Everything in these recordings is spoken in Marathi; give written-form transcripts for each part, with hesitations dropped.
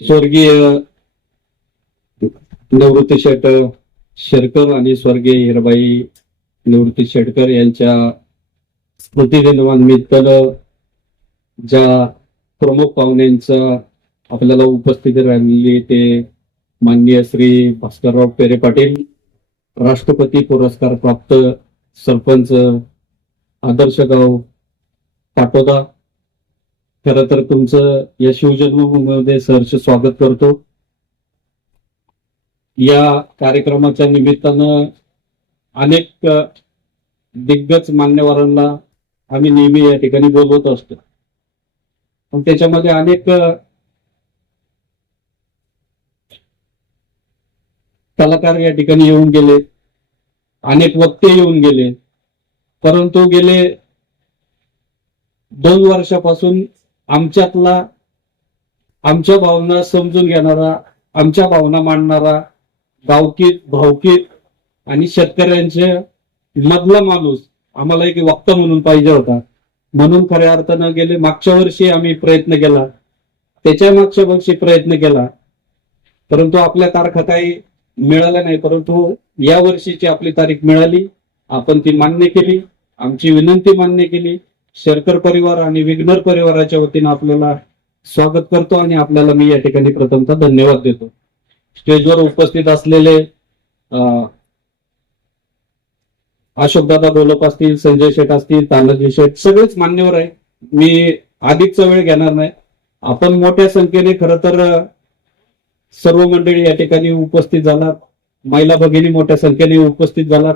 स्वर्गीय निवृत्ती शेट शेरकर आणि स्वर्गीय हिरबाई निवृत्ती शेटकर यांच्या स्मृतिदिनानिमित्त ज्या प्रमुख पाहुण्यांचा आपल्याला उपस्थिती राहिलेली ते माननीय श्री भास्करराव पेरे पाटील, राष्ट्रपती पुरस्कार प्राप्त सरपंच आदर्श गाव पाटोदा. खरं तर तुमचं या शिवजन्मभूमीमध्ये सहर्ष स्वागत करतो. या कार्यक्रमाच्या निमित्तानं अनेक दिग्गज मान्यवरांना आम्ही नेहमी या ठिकाणी बोलवत असतो. पण त्याच्यामध्ये अनेक कलाकार या ठिकाणी येऊन गेले, अनेक वक्ते येऊन गेले, परंतु गेले 2 वर्षापासून आमच्यातला आमच्या भावना समजून घेणारा, आमच्या भावना मांडणारा, गावकीत भावकीत आणि शेतकऱ्यांच्या मधला माणूस आम्हाला एक वक्ता म्हणून पाहिजे होता. म्हणून खऱ्या अर्थानं गेले मागच्या वर्षी आम्ही प्रयत्न केला, त्याच्या मागच्या वर्षी प्रयत्न केला, परंतु आपल्या तारखा काही मिळाल्या नाही. परंतु या वर्षीची आपली तारीख मिळाली, आपण ती मान्य केली, आमची विनंती मान्य केली. शेरकर परिवार आणि विघ्नर परिवाराच्या वतीनं आपल्याला स्वागत करतो आणि आपल्याला मी या ठिकाणी प्रथमतः धन्यवाद देतो. स्टेजवर उपस्थित असलेले अशोकदादा गोलप असतील, संजय शेठ असतील, तानाजी शेठ, सगळेच मान्यवर आहे. मी अधिकचा वेळ घेणार नाही. आपण मोठ्या संख्येने खरं तर सर्व मंडळी या ठिकाणी उपस्थित झालात, महिला भगिनी मोठ्या संख्येने उपस्थित झालात.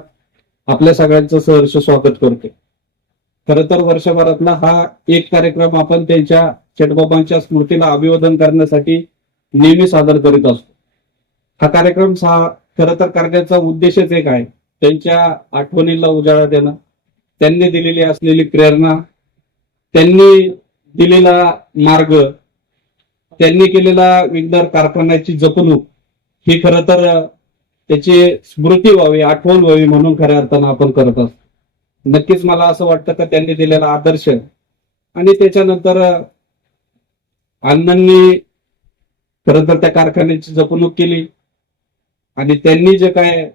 आपल्या सगळ्यांचं सहर्ष स्वागत करतो. खरं तर वर्षभरातला हा एक कार्यक्रम आपण त्यांच्या शेठबाबांच्या स्मृतीला अभिवादन करण्यासाठी नेहमी सादर करीत असतो. हा कार्यक्रम खरं तर करण्याचा उद्देशच एक आहे, त्यांच्या आठवणीला उजाळा देणं, त्यांनी दिलेली असलेली प्रेरणा, त्यांनी दिलेला मार्ग, त्यांनी केलेला विघ्नर कारखान्याची जपणूक ही खरं तर त्याची स्मृती व्हावी, आठवण व्हावी म्हणून खऱ्या अर्थानं आपण करत असतो. नक्कीच मला असं वाटतं का त्यांनी दिलेला आदर्श आणि त्याच्यानंतर अण्णांनी खरं तर त्या कारखान्याची जपणूक केली आणि त्यांनी जे काय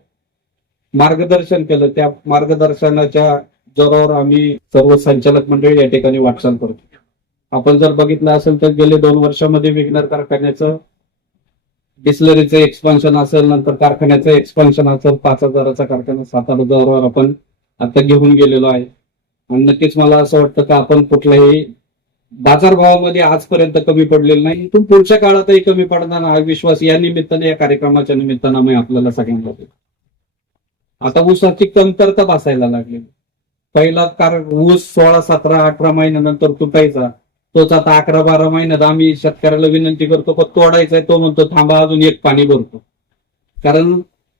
मार्गदर्शन केलं त्या मार्गदर्शनाच्या जोरावर आम्ही सर्व संचालक मंडळी या ठिकाणी वाटचाल करतो. आपण जर बघितलं असेल तर गेले 2 वर्षामध्ये विघ्नर कारखान्याचं डिस्लरीचं एक्सपान्शन असेल, नंतर कारखान्याचं एक्सपान्शन असेल, 5,000चा कारखाना 7,000वर आपण आता घेऊन गेलेलो आहे. आणि नक्कीच मला असं वाटतं का आपण कुठल्याही बाजारभावामध्ये आजपर्यंत कमी पडलेलं नाही, इथून पुढच्या काळातही कमी पडणार हा विश्वास या निमित्ताने, या कार्यक्रमाच्या निमित्तानं मी आपल्याला सगळ्यांना देतो. आता ऊसाची कमतरता भासायला लागली. पहिला ऊस 16, 17, 18 महिन्यानंतर तुटायचा, तोच आता 11-12 महिन्यात आम्ही शेतकऱ्याला विनंती करतो पण तोडायचा आहे, तो म्हणतो थांबा अजून एक पाणी भरतो. कारण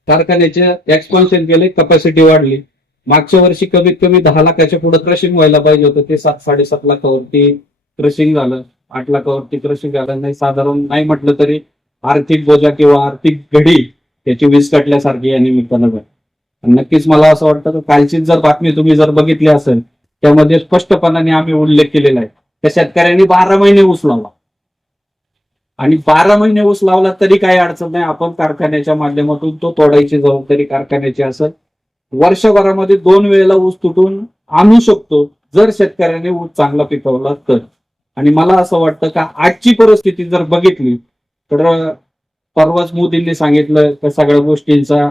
कारखान्याचे एक्सपान्शन केले, कपॅसिटी वाढली. मागच्या वर्षी कमीत कमी 10 लाखाच्या पुढे क्रशिंग व्हायला पाहिजे होतं, ते 7-7.5 लाखावरती क्रशिंग झालं, 8 लाखावरती क्रशिंग झालं नाही. साधारण नाही म्हटलं तरी आर्थिक बोजा किंवा आर्थिक घडी त्याची वीज काढल्यासारखी या निमित्तानं. नक्कीच मला असं वाटतं की कालची जर बातमी तुम्ही जर बघितली असेल त्यामध्ये स्पष्टपणाने आम्ही उल्लेख केलेला आहे, त्या शेतकऱ्यांनी 12 महिने ऊस लावला आणि 12 महिने ऊस लावला तरी काही अडचण नाही. आपण कारखान्याच्या माध्यमातून तो तोडायची जबाबदारी कारखान्याची असेल. वर्षभरामध्ये 2 वेळेला ऊस तुटून आणू शकतो जर शेतकऱ्याने ऊस चांगला पिकवला तर. आणि मला असं वाटतं का आजची परिस्थिती जर बघितली तर परवाच मोदींनी सांगितलं त्या सगळ्या गोष्टींचा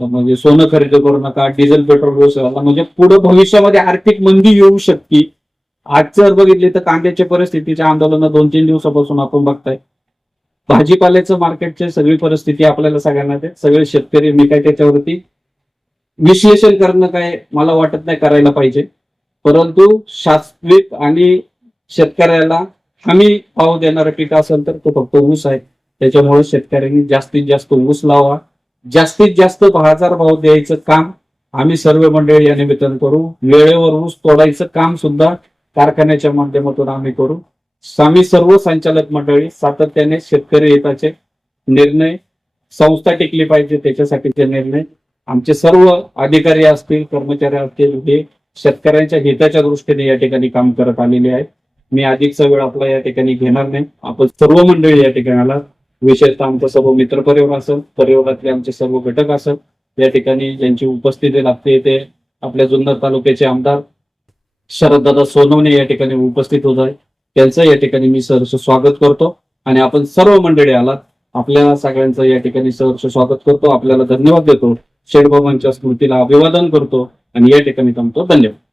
म्हणजे सोनं खरेदी करू नका, डिझेल पेट्रोल व्यवसायाला, म्हणजे पुढे भविष्यामध्ये आर्थिक मंदी येऊ शकते. आज जर बघितली तर कांद्याच्या परिस्थितीच्या आंदोलन 2-3 दिवसापासून आपण बघताय. भाजीपाल्याचं मार्केटची सगळी परिस्थिती आपल्याला सगळ्यांना सगळे शेतकरी, मी काय त्याच्यावरती विश्लेषण करणं काय मला वाटत नाही करायला पाहिजे, परंतु शास्त्रीय आणि शेतकऱ्याला हमी भाव देणारं पीक असेल तर तो फक्त ऊस आहे. त्याच्यामुळे शेतकऱ्यांनी जास्तीत जास्त ऊस लावा, जास्तीत जास्त बाजारभाव द्यायचं काम आम्ही सर्व मंडळी या निमित्तानं करू. वेळेवर ऊस तोडायचं काम सुद्धा कारखान्याच्या माध्यमातून आम्ही करू. आम्ही सर्व संचालक मंडळी सातत्याने शेतकरी हिताचे निर्णय, संस्था टिकली पाहिजे त्याच्यासाठीचे निर्णय, आमचे सर्व अधिकारी असतील, कर्मचारी असतील, हे शेतकऱ्यांच्या हिताच्या दृष्टीने या ठिकाणी काम करत आलेले आहेत. मी अधिकचा वेळ आपला या ठिकाणी घेणार नाही. आपण सर्व मंडळी या ठिकाणी आला, विशेषतः आमचा सर्व मित्र परिवार असेल, परिवारातले आमचे सर्व घटक असेल, या ठिकाणी ज्यांची उपस्थिती लागते ते आपल्या जुन्नर तालुक्याचे आमदार शरददादा सोनवणे या ठिकाणी उपस्थित होत आहे. त्यांचं या ठिकाणी मी सहर्ष स्वागत करतो आणि आपण सर्व मंडळी आलात, आपल्या सगळ्यांचं या ठिकाणी सहर्ष स्वागत करतो. आपल्याला धन्यवाद देतो. शेठबाबांच्या स्मृतीला अभिवादन करतो आणि या ठिकाणी थांबतो. धन्यवाद.